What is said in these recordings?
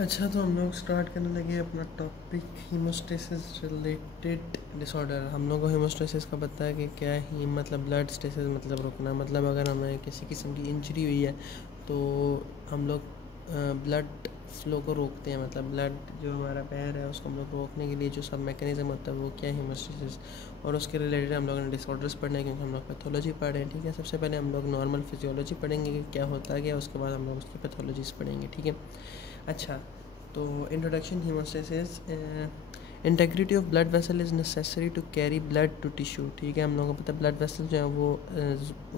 अच्छा, तो हम लोग स्टार्ट करने लगे अपना टॉपिक हीमोस्टेसिस रिलेटेड डिसऑर्डर। हम लोग को हीमोस्टेसिस का पता है कि क्या है। मतलब ब्लड स्टेसिस मतलब रुकना, मतलब अगर हमें किसी किस्म की इंजरी हुई है तो हम लोग ब्लड फ्लो को रोकते हैं। मतलब ब्लड जो हमारा पैर है उसको हम लोग रोकने के लिए जो सब मैकेनिज़्म होता है वो क्या है, हीमोस्टेसिस। और उसके रिलेटेड हम लोगों ने डिसऑर्डर्स पढ़ने हैं क्योंकि हम लोग पैथोलॉजी पढ़ रहे हैं। ठीक है, सबसे पहले हम लोग नॉर्मल फिजियोलॉजी पढ़ेंगे कि क्या होता है क्या, उसके बाद हम लोग उसकी पैथोलॉजीज पढ़ेंगे। ठीक है, अच्छा तो introduction haemostasis. Integrity of blood vessel is necessary to carry blood to tissue. ठीक है, हम लोगों को पता है ब्लड वेसल जो है वो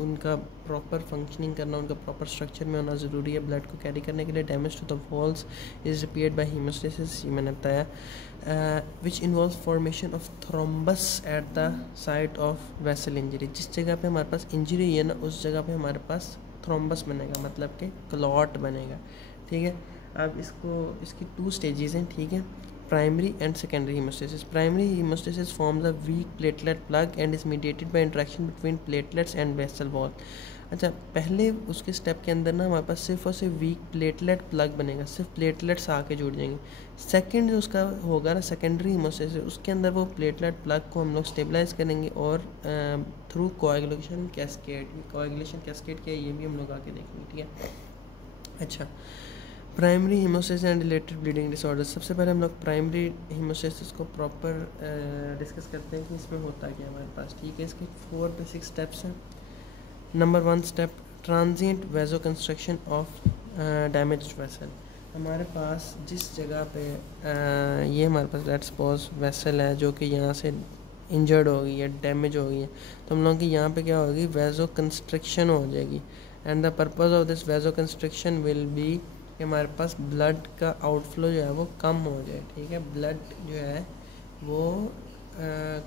उनका प्रॉपर फंक्शनिंग करना, उनका प्रॉपर स्ट्रक्चर में होना ज़रूरी है ब्लड को कैरी करने के लिए। Damage to the walls is repaired by haemostasis, ये मैंने बताया। Which involve formation of thrombus at the site of vessel injury. जिस जगह पे हमारे पास इंजरी है ना, उस जगह पे हमारे पास थ्रोम्बस बनेगा, मतलब कि क्लॉट बनेगा। ठीक है, अब इसकी 2 स्टेजेस हैं। ठीक है, primary and secondary haemostasis. Primary haemostasis forms a weak platelet plug and is mediated by interaction between platelets and vessel wall. अच्छा, पहले उसके स्टेप के अंदर ना हमारे पास सिर्फ और सिर्फ वीक प्लेटलेट प्लग बनेगा, सिर्फ प्लेटलेट्स आके जुड़ जाएंगे। सेकंड जो उसका होगा ना सेकेंडरी हीमोस्टेसिस, उसके अंदर वो प्लेटलेट प्लग को हम लोग स्टेबलाइज करेंगे और through coagulation cascade. Coagulation cascade क्या है ये भी हम लोग आके देखेंगे। ठीक है, अच्छा primary haemostasis and related bleeding disorders. सबसे पहले हम लोग प्राइमरी हीमोस्टेसिस को प्रॉपर डिस्कस करते हैं कि इसमें होता क्या है हमारे पास। ठीक है, इसके 4 बेसिक स्टेप्स हैं। Number 1 step, transient vasoconstriction of damaged vessel. हमारे पास जिस जगह पे ये हमारे पास लेट्स सपोज वेसल है जो कि यहाँ से इंजर्ड हो गई है, डैमेज हो गई है, तो हम लोग की यहाँ पे क्या होगी, वेजो कंस्ट्रक्शन हो जाएगी। And the purpose of this vasoconstriction will be कि हमारे पास ब्लड का आउटफ्लो जो है वो कम हो जाए। ठीक है, ब्लड जो है वो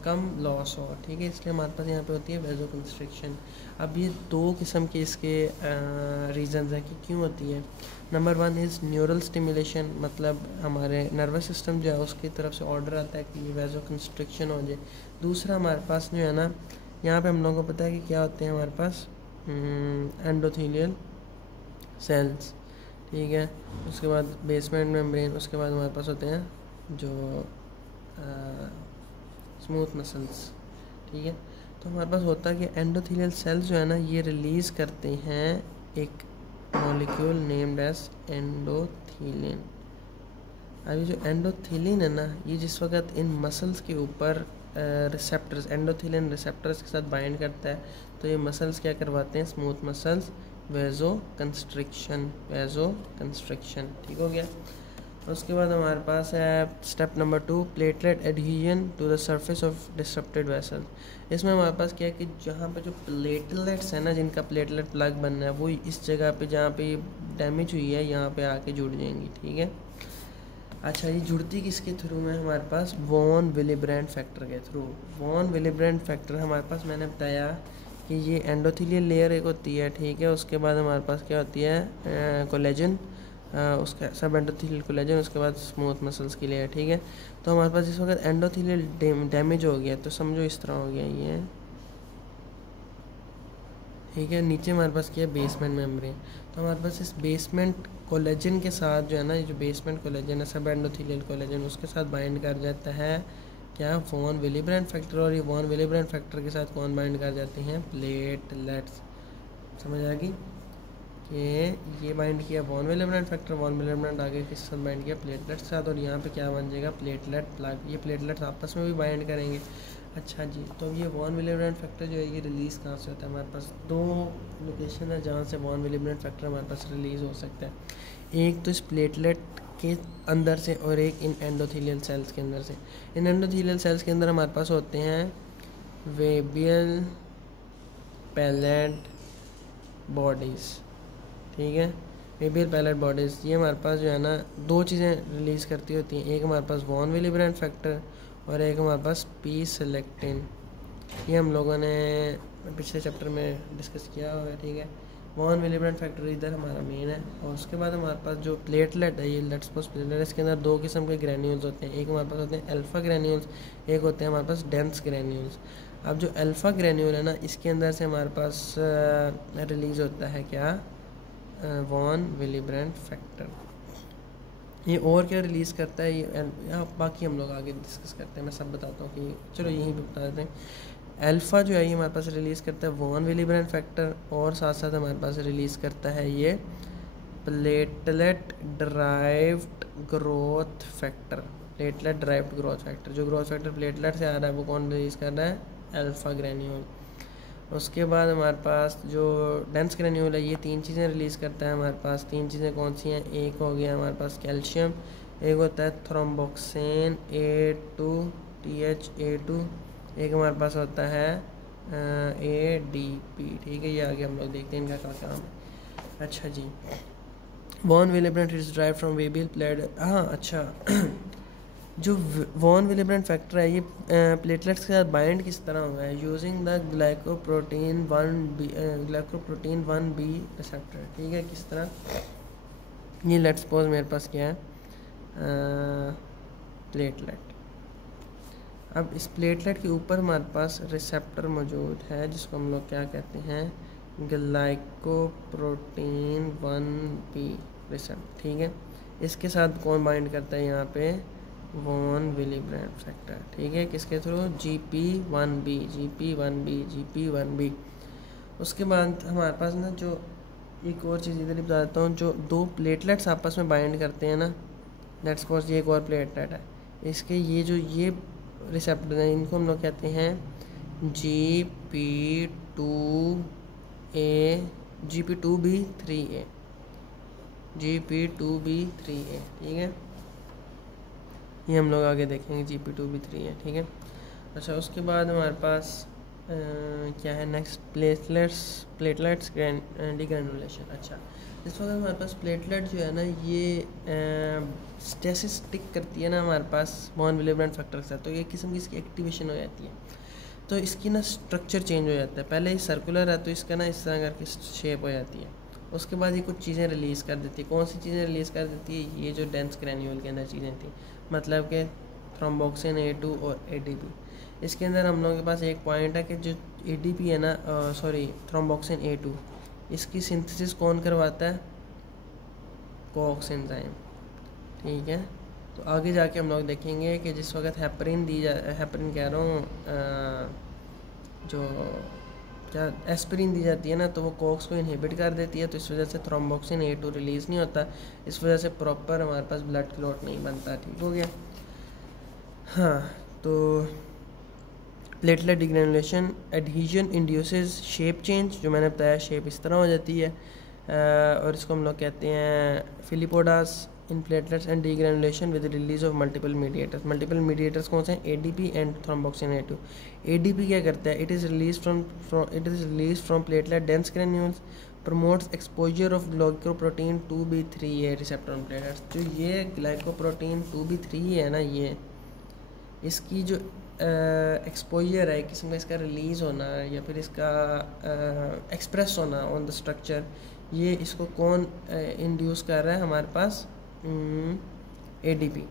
कम लॉस हो। ठीक है, इसलिए हमारे पास यहाँ पे होती है वेजो कंस्ट्रिक्शन। अब ये 2 किस्म के इसके रीज़न्स हैं कि क्यों होती है। नंबर 1 इज़ न्यूरल स्टिमुलेशन, मतलब हमारे नर्वस सिस्टम जो है उसकी तरफ से ऑर्डर आता है कि ये वेजो कंस्ट्रिक्शन हो जाए। दूसरा हमारे पास जो है ना, यहाँ पे हम लोगों को पता है कि क्या होते हैं हमारे पास एंडोथेलियल सेल्स। ठीक है, उसके बाद बेसमेंट मेम्ब्रेन, उसके बाद हमारे पास होते हैं जो स्मूथ मसल्स। ठीक है, तो हमारे पास होता है कि एंडोथेलियल सेल्स जो है ना ये रिलीज़ करते हैं एक मॉलिक्यूल नेम्ड एज एंडोथेलिन। अभी जो एंडोथेलिन है ना, ये जिस वक्त इन मसल्स के ऊपर रिसेप्टर्स, एंडोथेलिन रिसेप्टर्स के साथ बाइंड करता है, तो ये मसल्स क्या करवाते हैं, smooth muscles vasoconstriction, vasoconstriction. ठीक हो गया। उसके बाद हमारे पास है step number 2, platelet adhesion to the surface of disrupted vessel. इसमें हमारे पास क्या है कि जहाँ पे जो प्लेटलेट्स है ना, जिनका प्लेटलेट प्लग बनना है, वो इस जगह पे जहाँ पे ये डैमेज हुई है यहाँ पे आके जुड़ जाएंगी। ठीक है, अच्छा ये जुड़ती किसके थ्रू में, हमारे पास वॉन विलिब्रेंड फैक्टर के थ्रू। वॉन विलिब्रेंड फैक्टर हमारे पास, मैंने बताया कि ये एंडोथेलियल लेयर एक होती है। ठीक है, उसके बाद हमारे पास क्या होती है, कोलेजन, उसका सब एंडोथेलियल कोलेजन, उसके बाद स्मूथ मसल्स की लेयर। ठीक है, तो हमारे पास इस वक्त एंडोथेलियल डैमेज हो गया, तो समझो इस तरह हो गया ये। ठीक है, नीचे हमारे पास क्या है, बेसमेंट मेम्ब्रेन। तो हमारे पास इस बेसमेंट कोलेजन के साथ जो है ना, ये जो बेसमेंट कोलेजन है, सब एंडोथेलियल कोलेजन, उसके साथ बाइंड कर जाता है क्या, वॉन विलिब्रेंड फैक्टर। और ये वॉन विलिब्रेंड फैक्टर के साथ कौन बाइंड कर जाते हैं, प्लेटलेट्स। समझ आ गई कि ये बाइंड किया वॉन विलिब्रेंड फैक्टर, वॉन विलिब्रेंड आगे किसके साथ बाइंड किया, प्लेटलेट्स के साथ, और यहाँ पे क्या बन जाएगा, प्लेटलेट प्लग। ये प्लेटलेट्स आपस में भी बाइंड करेंगे। अच्छा जी, तो ये वॉन विलिब्रेंड फैक्टर जो है ये रिलीज़ कहाँ से होता है, हमारे पास 2 लोकेशन है जहाँ से वॉन विलिब्रेंड फैक्टर हमारे पास रिलीज़ हो सकता है। एक तो इस प्लेटलेट के अंदर से और एक इन एंडोथेलियल सेल्स के अंदर से। इन एंडोथेलियल सेल्स के अंदर हमारे पास होते हैं वेबियल पैलेट बॉडीज़। ठीक है, वेबियल पैलेट बॉडीज़ ये हमारे पास जो है ना 2 चीज़ें रिलीज़ करती होती हैं। एक हमारे पास वॉन विलिब्रेंड फैक्टर और एक हमारे पास पी सेलेक्टिन। ये हम लोगों ने पिछले चैप्टर में डिस्कस किया हुआ है। ठीक है, वॉन विलिब्रेंड फैक्टर इधर हमारा मेन है। और उसके बाद हमारे पास जो प्लेटलेट है, ये लेट्स सपोज प्लेटलेट, इसके अंदर 2 किस्म के ग्रैन्यूल्स होते हैं। एक हमारे पास होते हैं अल्फ़ा ग्रैन्यूल्स, एक होते हैं हमारे पास डेंस ग्रैन्यूल्स। अब जो अल्फ़ा ग्रैन्यूल है ना, इसके अंदर से हमारे पास रिलीज़ होता है क्या, वॉन विलिब्रेंड फैक्टर। ये और क्या रिलीज़ करता है ये बाकी हम लोग आगे डिस्कस करते हैं, मैं सब बताता हूँ कि चलो यहीं पे बता देते हैं। अल्फ़ा जो है ये हमारे पास रिलीज़ करता है वॉन विलिब्रेंट फैक्टर, और साथ साथ हमारे पास रिलीज़ करता है ये platelet derived growth factor. Platelet derived growth factor, जो ग्रोथ फैक्टर प्लेटलेट से आ रहा है वो कौन रिलीज़ कर रहा है? Alpha granule. उसके बाद हमारे पास जो डेंस ग्रेन्यूल है ये 3 चीज़ें रिलीज़ करता है हमारे पास। 3 चीज़ें कौन सी हैं? एक हो गया हमारे पास कैल्शियम, एक होता है थ्रोम्बोक्सिन A2 THA2, एक हमारे पास होता है ADP। ठीक है, ये आगे हम लोग देखते हैं इनका क्या काम है। अच्छा जी, von Willebrand is drive from Weibel plate. हाँ अच्छा जो वॉन विलिब्रेंट फैक्टर है ये प्लेटलेट्स के साथ बाइंड किस तरह हुआ है? Using the glycoprotein 1B receptor. ठीक है, किस तरह? ये लेट्स सपोज मेरे पास क्या है, प्लेटलेट। अब इस प्लेटलेट के ऊपर हमारे पास रिसेप्टर मौजूद है जिसको हम लोग क्या कहते हैं? Glycoprotein 1B receptor. ठीक है, इसके साथ कौन बाइंड करता है यहाँ पे? Von Willebrand factor. ठीक है, किसके थ्रू? GP1B। उसके बाद हमारे पास ना जो एक और चीज़ इधर ही बता देता हूँ, जो 2 प्लेटलेट्स आपस में बाइंड करते हैं ना, लेट्स सपोज ये एक और प्लेटलेट है, इसके ये जो ये रिसेप्टर हैं इनको हम लोग कहते हैं GP2B3A। ठीक है, ये हम लोग आगे देखेंगे GP2B3 है। ठीक है, अच्छा उसके बाद हमारे पास क्या है नेक्स्ट? प्लेटलेट्स डिग्रेनुलेशन। अच्छा, इस वक्त हमारे पास प्लेटलेट जो है ना ये स्टेसिस स्टिक करती है ना हमारे पास वॉन विलिब्रेंट फैक्टर के साथ, तो ये किस्म की इसकी एक्टिवेशन हो जाती है, तो इसकी ना स्ट्रक्चर चेंज हो जाता है। पहले ये सर्कुलर है तो इसका ना इस तरह करके शेप हो जाती है। उसके बाद ये कुछ चीज़ें रिलीज़ कर देती है। कौन सी चीज़ें रिलीज़ कर देती है? ये जो डेंस ग्रेन्यूल के अंदर चीज़ें थी, मतलब कि थ्रोम्बोक्सिन A2 और ADP। इसके अंदर हम लोगों के पास एक पॉइंट है कि जो ADP है ना, थ्रोम्बोक्सिन A2, इसकी सिंथेसिस कौन करवाता है? COX enzyme. ठीक है, तो आगे जाके हम लोग देखेंगे कि जिस वक्त हेपरिन कह रहा हूँ, जो क्या एस्पिरिन दी जाती है ना, तो वो कॉक्स को इनहिबिट कर देती है, तो इस वजह से थ्रोम्बोक्सिन A2 रिलीज़ नहीं होता, इस वजह से प्रॉपर हमारे पास ब्लड क्लॉट नहीं बनता। ठीक हो गया। हाँ, तो platelet डिग्रेनुलेशन adhesion induces shape change, जो मैंने बताया शेप इस तरह हो जाती है, और इसको हम लोग कहते हैं filopodias in platelets and degranulation with release of multiple mediators कौन से हैं? ADP and thromboxane A2। ADP क्या करता है? It is release from platelet dense granules, promotes exposure of glycoprotein 2B3A receptor on platelets. जो ये ग्लाइकोप्रोटीन 2B3 है ना, ये इसकी जो एक्सपोजर है, किस्म का इसका रिलीज़ होना या फिर इसका एक्सप्रेस होना ऑन द स्ट्रक्चर, ये इसको कौन इंड्यूस कर रहा है हमारे पास? ADP।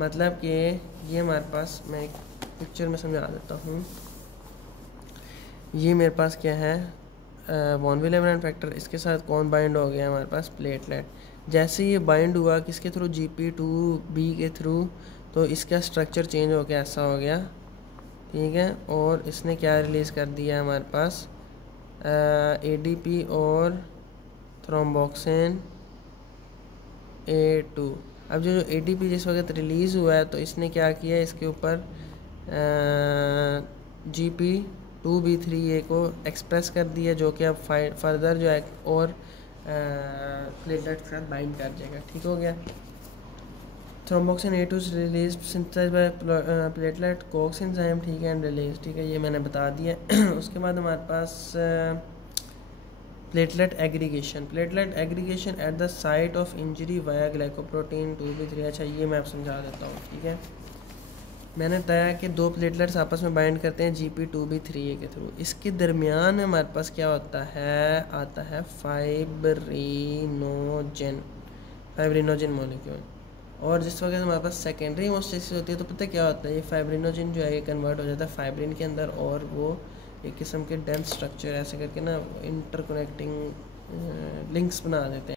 मतलब कि ये हमारे पास, मैं एक पिक्चर में समझा देता हूँ। ये मेरे पास क्या है? वॉन विलिब्रेंट फैक्टर, इसके साथ कौन बाइंड हो गया हमारे पास? प्लेटलेट। जैसे ये बाइंड हुआ किसके थ्रू? GP2B के थ्रू, तो इसका स्ट्रक्चर चेंज हो गया, ऐसा हो गया। ठीक है, और इसने क्या रिलीज़ कर दिया हमारे पास? ADP और थ्रोम्बोक्सिन A2। अब जो ADP जिस वक्त रिलीज़ हुआ है तो इसने क्या किया? इसके ऊपर GP2B3A को एक्सप्रेस कर दिया, जो कि अब फर्दर जो है और प्लेटलेट के साथ बाइंड कर जाएगा। ठीक हो गया। Thromboxane A2 release synthesised by platelet COX enzyme. ठीक है, एंड रिलीज। ठीक है, ये मैंने बता दिया। उसके बाद हमारे पास platelet aggregation at the site of injury via glycoprotein 2B3। अच्छा, ये मैं आप समझा देता हूँ। ठीक है, मैंने बताया कि 2 प्लेटलेट्स आपस में बाइंड करते हैं GP2B3A के थ्रू। इसके दरमियान में हमारे पास क्या होता है? आता है फाइब्रिनोजन मॉलिक्यूल। और जिस वक्त हमारे पास सेकेंडरी हेमोस्टेसिस होती है तो पता क्या होता है? ये फाइब्रिनोजन जो है ये कन्वर्ट हो जाता है फाइब्रिन के अंदर, और वो एक किस्म के डेंस स्ट्रक्चर ऐसे करके ना इंटरकनेक्टिंग लिंक्स बना देते हैं।